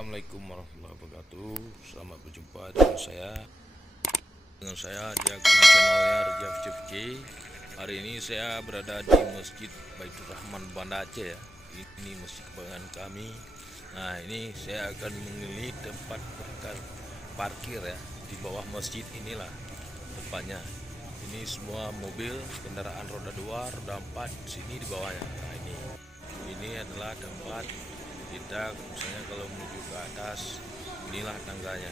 Assalamualaikum warahmatullahi wabarakatuh. Selamat berjumpa dengan saya di akun channelnya Rejab CFC. Hari ini saya berada di Masjid Baitur Rahman Banda Aceh ya. Ini masjid kebanggaan kami. Nah, ini saya akan mengelilingi tempat parkir ya. Di bawah masjid inilah tempatnya. Ini semua mobil kendaraan roda 2, roda 4 sini di bawahnya. Nah, ini adalah tempat kita misalnya kalau menuju ke atas, inilah tangganya.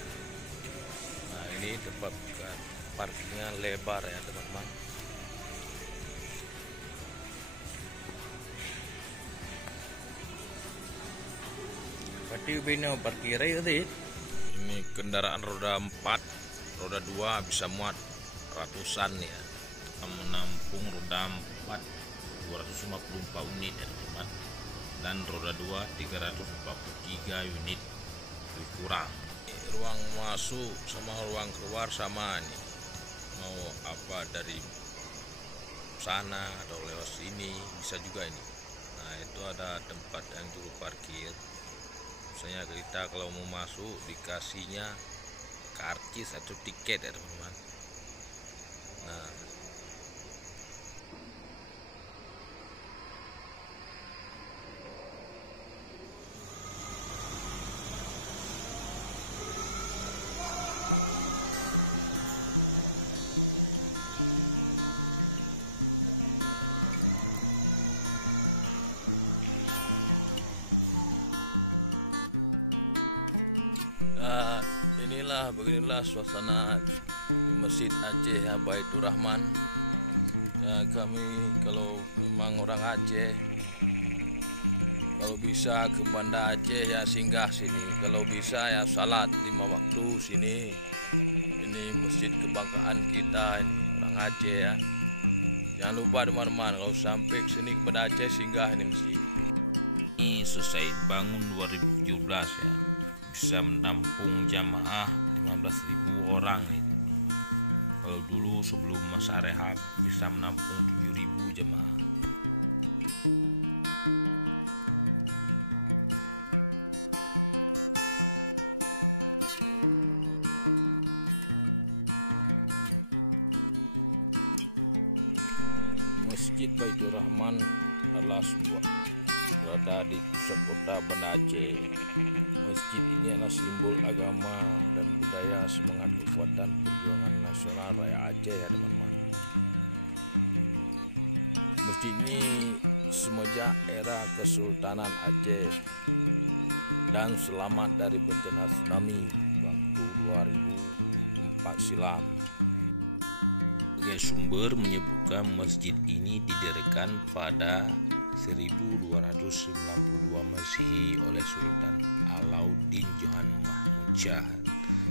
Nah, ini tempat parkirnya lebar ya teman-teman. Pati bina parkir tadi. Ini kendaraan roda 4, roda 2 bisa muat ratusan ya. Menampung roda 4 254 unit ya teman-teman. Dan roda 2 343 unit, lebih kurang. Ruang masuk sama ruang keluar sama nih. Mau apa dari sana atau lewat sini bisa juga ini. Nah, itu ada tempat yang dulu parkir. Misalnya kita kalau mau masuk dikasihnya karcis atau tiket ya teman-teman. Nah, beginilah suasana di Masjid Aceh ya, Baitur Rahman ya. Kami kalau memang orang Aceh, kalau bisa ke Banda Aceh ya singgah sini. Kalau bisa ya salat 5 waktu sini. Ini masjid kebanggaan kita ini, orang Aceh ya. Jangan lupa teman-teman, kalau sampai ke sini ke Banda Aceh singgah ini masjid. Ini selesai bangun 2017 ya, bisa menampung jamaah 15.000 orang itu. Kalau dulu sebelum masa rehab bisa menampung 7.000 jamaah. Masjid Baitur Rahman adalah sebuah berada di pusat kota Banda Aceh. Masjid ini adalah simbol agama dan budaya, semangat kekuatan perjuangan nasional rakyat Aceh ya teman-teman. Masjid ini semenjak era Kesultanan Aceh dan selamat dari bencana tsunami waktu 2004 silam. Sebagai sumber menyebutkan masjid ini didirikan pada 1292 Masehi oleh Sultan Alauddin Johan Mahmud Shah.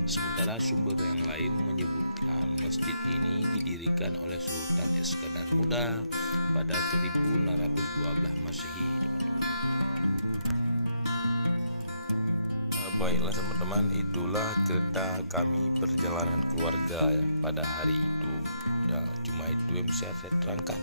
Sementara sumber yang lain menyebutkan masjid ini didirikan oleh Sultan Iskandar Muda pada 1612 Masehi. Baiklah teman-teman, itulah cerita kami perjalanan keluarga ya pada hari itu. Ya, cuma itu yang bisa saya terangkan.